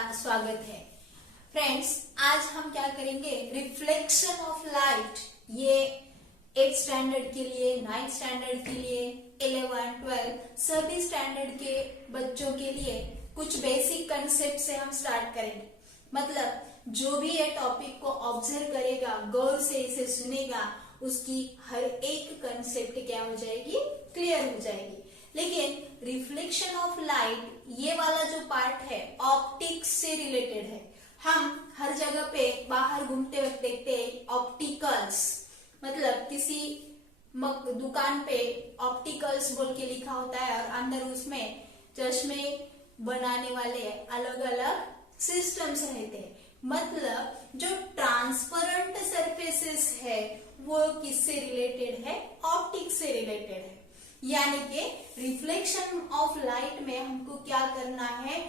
स्वागत है। फ्रेंड्स, आज हम क्या करेंगे, रिफ्लेक्शन ऑफ लाइट। ये 8th स्टैंडर्ड के लिए, 9th स्टैंडर्ड के लिए, 11, 12 सभी स्टैंडर्ड के बच्चों के लिए कुछ बेसिक कंसेप्ट से हम स्टार्ट करेंगे। मतलब जो भी ये टॉपिक को ऑब्जर्व करेगा, गौर से इसे सुनेगा, उसकी हर एक कंसेप्ट क्या हो जाएगी, क्लियर हो जाएगी। लेकिन रिफ्लेक्शन ऑफ लाइट ये वाला जो पार्ट है ऑप्टिक्स से रिलेटेड है। हम हर जगह पे बाहर घूमते वक्त देखते हैं ऑप्टिकल्स, मतलब किसी दुकान पे ऑप्टिकल्स बोल के लिखा होता है और अंदर उसमें चश्मे बनाने वाले अलग अलग सिस्टम्स रहते हैं। मतलब जो ट्रांसपेरेंट सरफेसेस है वो किससे रिलेटेड है, ऑप्टिक्स से रिलेटेड है। यानी कि रिफ्लेक्शन ऑफ लाइट में हमको क्या करना है,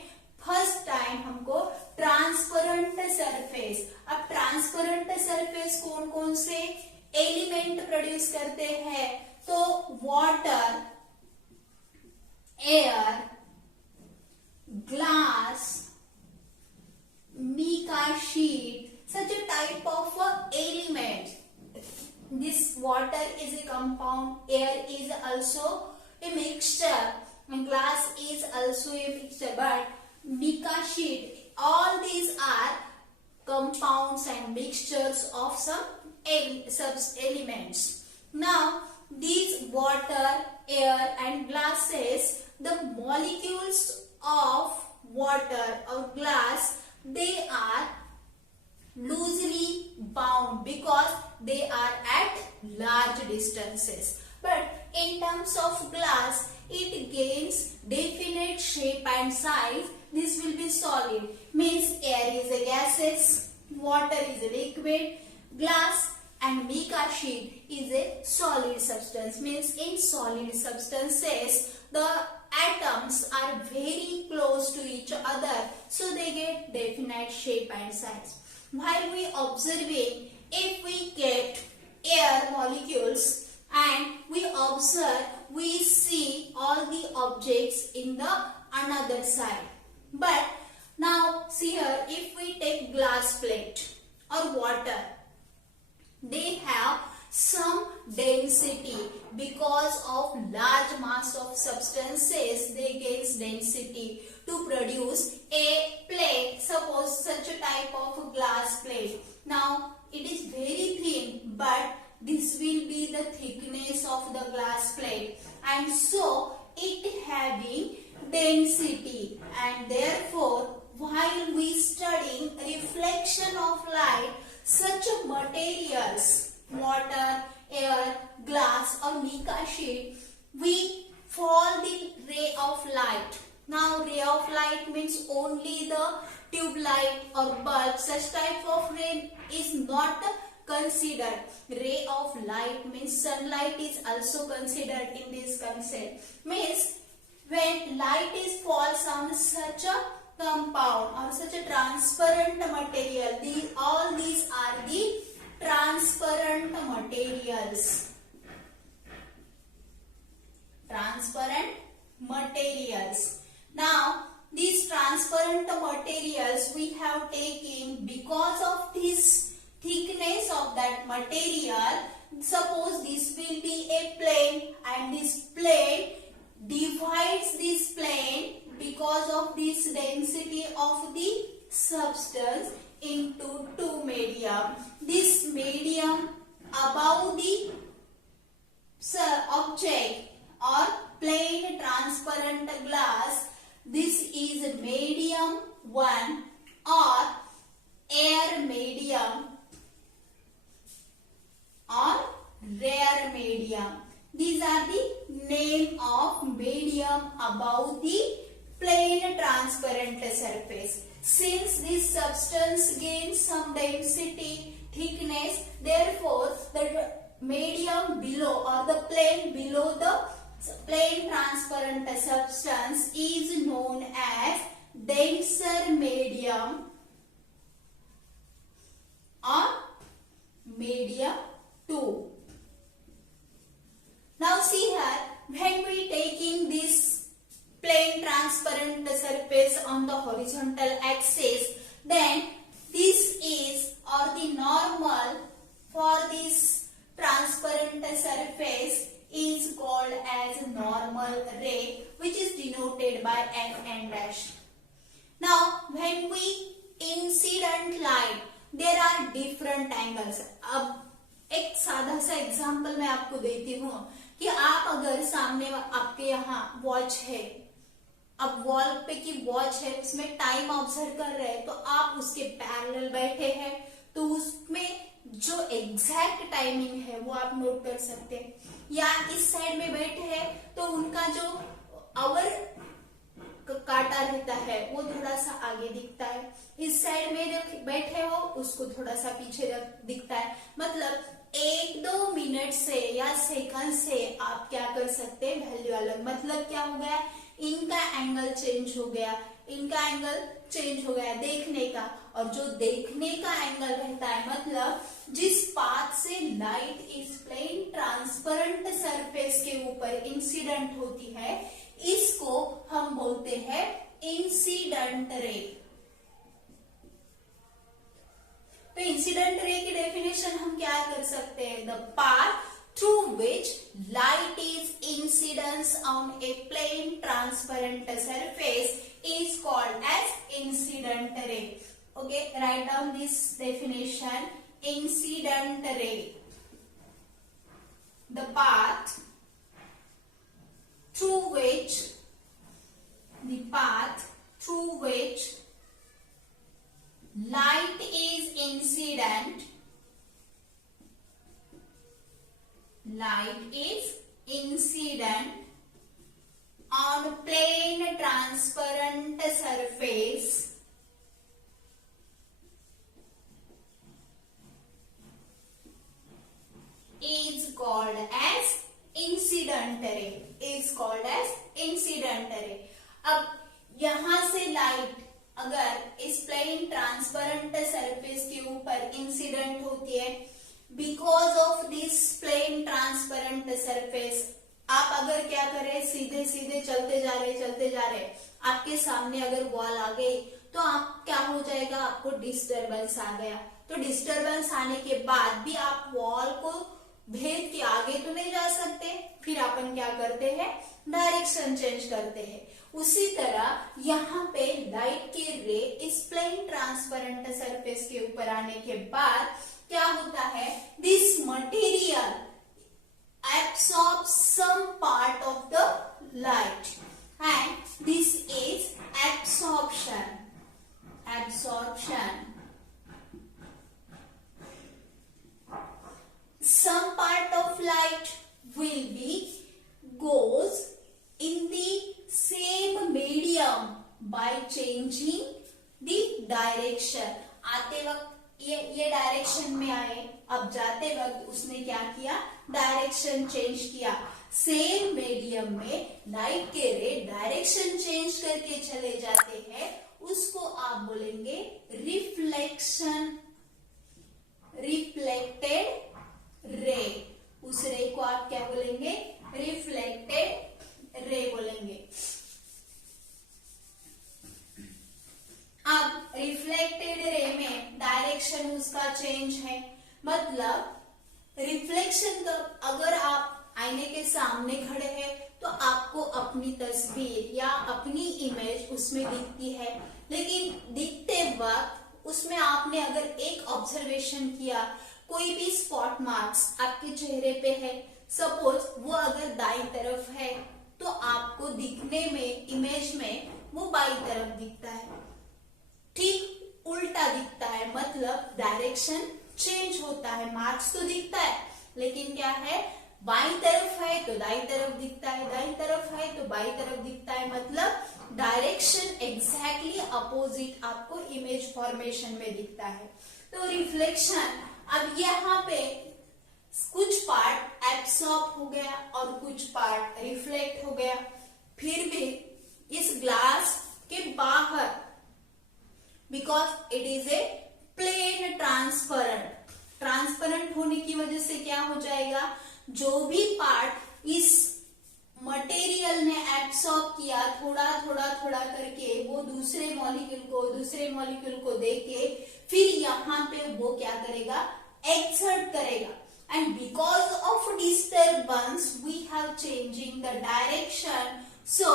फर्स्ट टाइम हमको ट्रांसपेरेंट सरफेस। अब ट्रांसपेरेंट सरफेस कौन कौन से एलिमेंट प्रोड्यूस करते हैं, तो water, air, glass, mica sheet, such a type of element. This water is a compound, air is also a mixture, and glass is also a mixture, but mica sheet, all these are compounds and mixtures of some elements. Now these water, air and glasses, the molecules of water or glass, they are loosely bound because they are at large distances. But in terms of glass, it gains definite shape and size. This will be solid, means air is a gases, water is a liquid, glass and mica sheet is a solid substance, means in solid substances the atoms are very close to each other, so they get definite shape and size. While we observing, if we get air molecules and we observe, we see all the objects in the another side. But now see here, if we take glass plate or water, they have some density. Because of large mass of substances, they gain density to produce a plate. Suppose such a type of glass plate. Now it is very thin, but this will be the thickness of the glass plate, and so it having density, and therefore while we studying reflection of light, such materials, water, air, glass or mica sheet, we fall the ray of light. Now ray of light means only the tube light or bulb. Such type of ray is not considered. Ray of light means sunlight is also considered in this concept. Means when light is falls on such a compound or such a transparent material, all these are the transparent materials. Transparent materials. Now these transparent materials we have taken because of this thickness of that material. Suppose this will be a plane, and this plane divides this plane because of this density of the substance into two medium. This medium above the object or plain transparent glass, this is medium 1 or air medium or rare medium. These are the name of medium above the plain transparent surface. Since this substance gains some density, thickness, therefore the medium below or the plane below the plain transparent substance is known as denser medium or medium 2. Now see here, when we taking this plain transparent surface on the horizontal axis, then this is or the normal for this transparent surface is called as normal ray, which is denoted by N dash. Now when we incident light, there are different angles. अब एक साधा सा example मैं आपको देती हूँ कि आप अगर सामने आपके यहाँ वॉच है, अब वॉल पे की वॉच है, उसमें टाइम ऑब्जर्व कर रहे हैं, तो आप उसके पैरेलल बैठे हैं तो उसमें जो एग्जैक्ट टाइमिंग है वो आप नोट कर सकते हैं। या इस साइड में बैठे हैं तो उनका जो आवर काटा रहता है वो थोड़ा सा आगे दिखता है, इस साइड में बैठे हो उसको थोड़ा सा पीछे दिखता है। मतलब 1-2 मिनट से या सेकंड से आप क्या कर सकते हैं, वैल्यू अलग। मतलब क्या हो गया, इनका एंगल चेंज हो गया, इनका एंगल चेंज हो गया देखने का, और जो देखने का एंगल रहता है मतलब जिस पाथ से लाइट इस प्लेन ट्रांसपेरेंट सरफेस के ऊपर इंसिडेंट होती है, इसको हम बोलते हैं इंसिडेंट रे। तो इंसिडेंट रे की डेफिनेशन हम क्या कर सकते हैं, the path through which light is incidence on a plain transparent surface is called as incident ray. Okay, write down this definition. Incident ray, the path through which light is incident on plain transparent surface is called as incident ray. अब यहां से light अगर इस plane transparent surface के ऊपर incident होती है, because of this plane transparent surface, आप अगर क्या करें, सीधे सीधे चलते जा रहे, आपके सामने अगर वॉल आ गई तो आप क्या हो जाएगा, आपको डिस्टरबेंस आ गया। तो डिस्टरबेंस आने के बाद भी आप वॉल को भेद के आगे तो नहीं जा सकते, फिर अपन क्या करते हैं, डायरेक्शन चेंज करते हैं। उसी तरह यहाँ पे लाइट के रे इस प्लेन ट्रांसपेरेंट सरफेस के ऊपर आने के बाद क्या होता है, this material absorbs some part of the light and this is absorption. Some part of light will be goes in the same medium by changing the direction. आते वक्त ये डायरेक्शन में आए, अब जाते वक्त उसने क्या किया, डायरेक्शन चेंज किया। सेम मीडियम में लाइट के रे डायरेक्शन चेंज करके चले जाते हैं, उसको आप बोलेंगे रिफ्लेक्शन, रिफ्लेक्टेड रे। उस रे को आप क्या बोलेंगे, रिफ्लेक्टेड रे बोलेंगे। अब रिफ्लेक्टेड रे में डायरेक्शन उसका चेंज है, मतलब रिफ्लेक्शन का, अगर आप आईने के सामने खड़े हैं तो आपको अपनी तस्वीर या अपनी इमेज उसमें दिखती है, लेकिन दिखते वक्त उसमें आपने अगर एक ऑब्जर्वेशन किया, कोई भी स्पॉट मार्क्स आपके चेहरे पे है, सपोज वो अगर दाईं तरफ है तो आपको दिखने में, इमेज में वो बाईं तरफ दिखता है, ठीक उल्टा दिखता है, मतलब डायरेक्शन चेंज होता है। मार्क्स तो दिखता है लेकिन क्या है, बाईं तरफ है तो दाईं तरफ दिखता है, दाईं तरफ है तो बाईं तरफ दिखता है, मतलब डायरेक्शन एग्जैक्टली अपोजिट आपको इमेज फॉर्मेशन में दिखता है। तो रिफ्लेक्शन, अब यहाँ पे कुछ पार्ट एब्सॉर्ब हो गया और कुछ पार्ट रिफ्लेक्ट हो गया, फिर भी इस ग्लास के बाहर, because it is a plane transparent होने की वजह से क्या हो जाएगा, जो भी पार्ट इस मटेरियल ने एब्सॉर्ब किया थोड़ा थोड़ा थोड़ा करके, वो दूसरे मॉलिक्यूल को देके फिर यहाँ पे वो क्या करेगा, एक्सर्ट करेगा, and because of disturbance we have changing the direction. So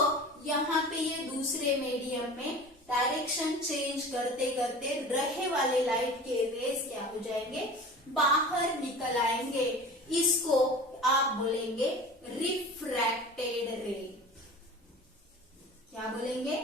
यहाँ पे ये दूसरे मीडियम में डायरेक्शन चेंज करते करते रहे वाले लाइट के रेस क्या हो जाएंगे, बाहर निकल आएंगे। इसको आप बोलेंगे रिफ्रैक्टेड रे। क्या बोलेंगे,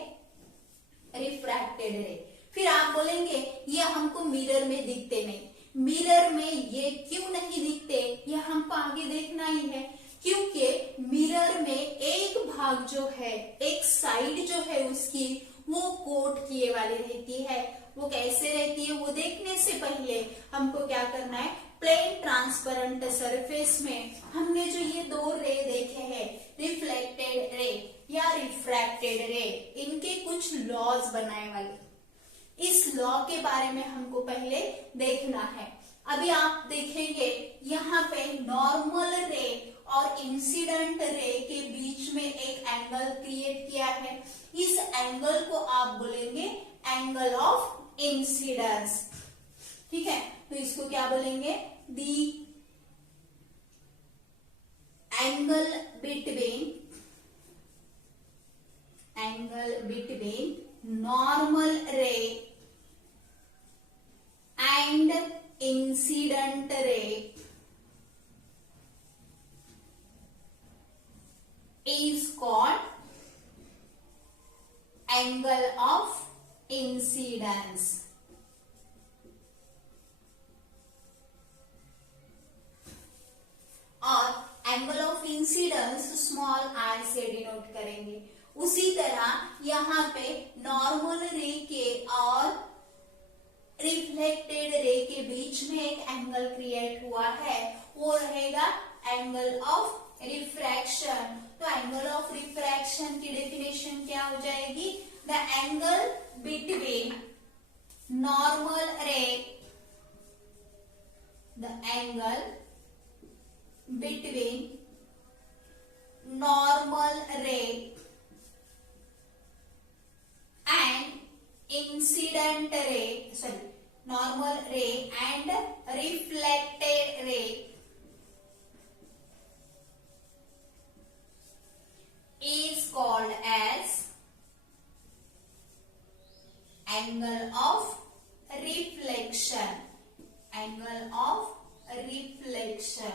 रिफ्रैक्टेड रे। फिर आप बोलेंगे ये हमको मिरर में दिखते नहीं, मिरर में ये क्यों नहीं दिखते, ये हमको आगे देखना ही है, क्योंकि मिरर में एक भाग जो है, एक साइड जो है उसकी वो कोट किए वाली रहती है। वो कैसे रहती है, वो देखने से पहले हमको क्या करना है, प्लेन ट्रांसपेरेंट सरफेस में हमने जो ये दो रे देखे हैं, रिफ्लेक्टेड रे या रिफ्रैक्टेड रे, इनके कुछ लॉज बनाए वाले, इस लॉ के बारे में हमको पहले देखना है। अभी आप देखेंगे यहाँ पे नॉर्मल रे और इंसिडेंट रे के बीच में एक एंगल क्रिएट किया है। इस एंगल को आप बोलेंगे एंगल ऑफ इंसिडेंस। ठीक है, तो इसको क्या बोलेंगे, दी angle between normal ray and incident रे is called angle of incidence। और angle of incidence small I से डिनोट करेंगे। उसी तरह यहाँ पे नॉर्मल रे के और रिफ्लेक्टेड रे के बीच में एक एंगल क्रिएट हुआ है, वो रहेगा एंगल ऑफ रिफ्रैक्शन। तो एंगल ऑफ रिफ्रैक्शन की डेफिनेशन क्या हो जाएगी, the angle between normal ray, the angle between normal ray and incident ray, sorry normal ray and reflected ray is called as angle of reflection, angle of reflection।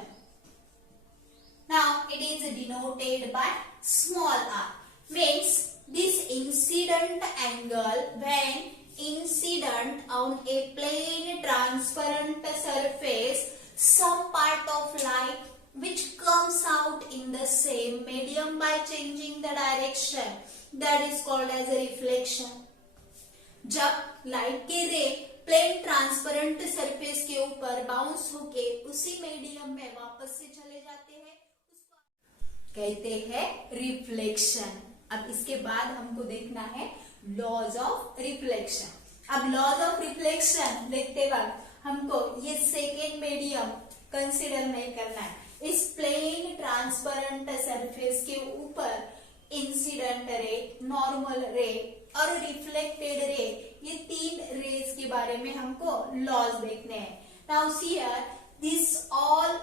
Now it is denoted by small r, means this incident angle when incident on a plane transparent surface, some part of light which comes out in the same medium by changing the direction, that is called as a reflection। जब light के रे plane transparent surface के ऊपर bounce होके उसी medium में वापस से चले जाते हैं, उसको कहते हैं रिफ्लेक्शन। अब इसके बाद हमको देखना है लॉज ऑफ रिफ्लेक्शन। अब लॉज ऑफ रिफ्लेक्शन देखते वक्त हमको ये सेकेंड मीडियम कंसिडर नहीं करना है। इस प्लेन ट्रांसपेरेंट सरफेस के ऊपर इंसिडेंट रे, नॉर्मल रे और रिफ्लेक्टेड रे, ये तीन रेज के बारे में हमको लॉज देखने हैं। Now here this all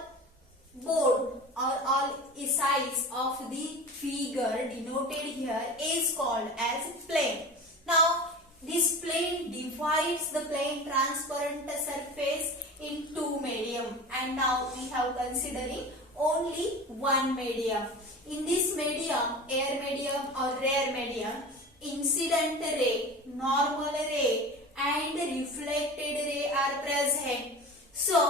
board और all sides of the figure denoted here is called edge plane. Now this plane divides the plane transparent surface in two medium, and now we have considering only one medium. In this medium, air medium or rare medium, incident ray, normal ray and reflected ray are present। So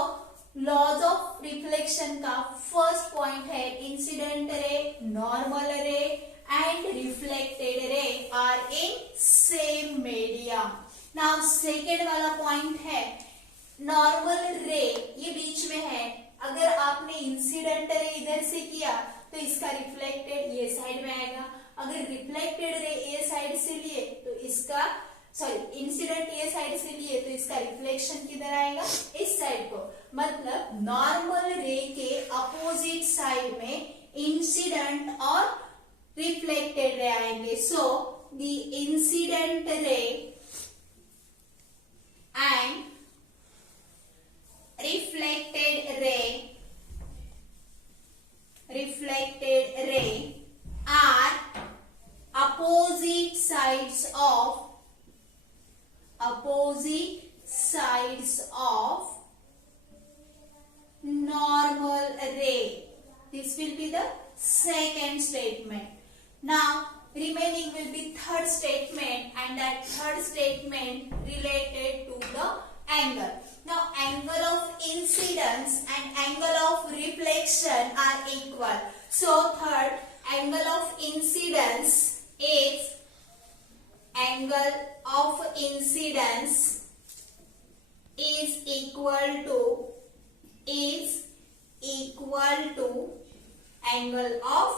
laws of reflection का first point है incident ray, normal ray and reflected ray are in same medium। Now second वाला point है normal ray, ये बीच में है। अगर आपने incident ray इधर से किया तो इसका रिफ्लेक्टेड ये साइड में आएगा, अगर रिफ्लेक्टेड रे ये साइड से लिए तो इसका इंसिडेंट ये साइड से लिए तो इसका रिफ्लेक्शन किधर आएगा, इस साइड को। मतलब नॉर्मल रे के अपोजिट साइड में इंसिडेंट और रिफ्लेक्टेड रे आएंगे. So the incident ray and reflected ray are opposite sides of normal ray. This will be the second statement. Now remaining will be third statement, and that third statement related to the angle. Now angle of incidence and angle of reflection are equal. So third, angle of incidence is equal to angle of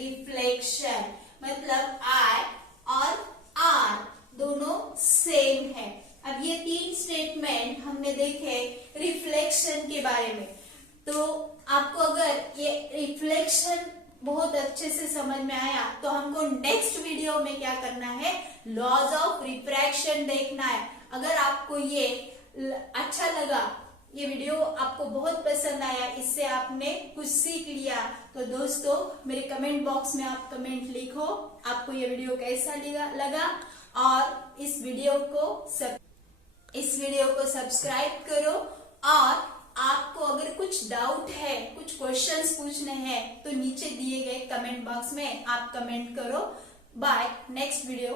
reflection. मतलब I और R दोनों same है. अब ये तीन statement हमने देखे reflection के बारे में. तो आपको अगर ये रिफ्लेक्शन बहुत अच्छे से समझ में आया तो हमको नेक्स्ट वीडियो में क्या करना है, लॉज ऑफ रिफ्रैक्शन देखना है. अगर आपको ये अच्छा लगा, ये वीडियो आपको बहुत पसंद आया, इससे आपने कुछ सीख लिया, तो दोस्तों मेरे कमेंट बॉक्स में आप कमेंट लिखो आपको ये वीडियो कैसा लगा और इस वीडियो को सब्सक्राइब करो. और आपको अगर कुछ डाउट है, कुछ क्वेश्चंस पूछने हैं तो नीचे दिए गए कमेंट बॉक्स में आप कमेंट करो. बाय. Next video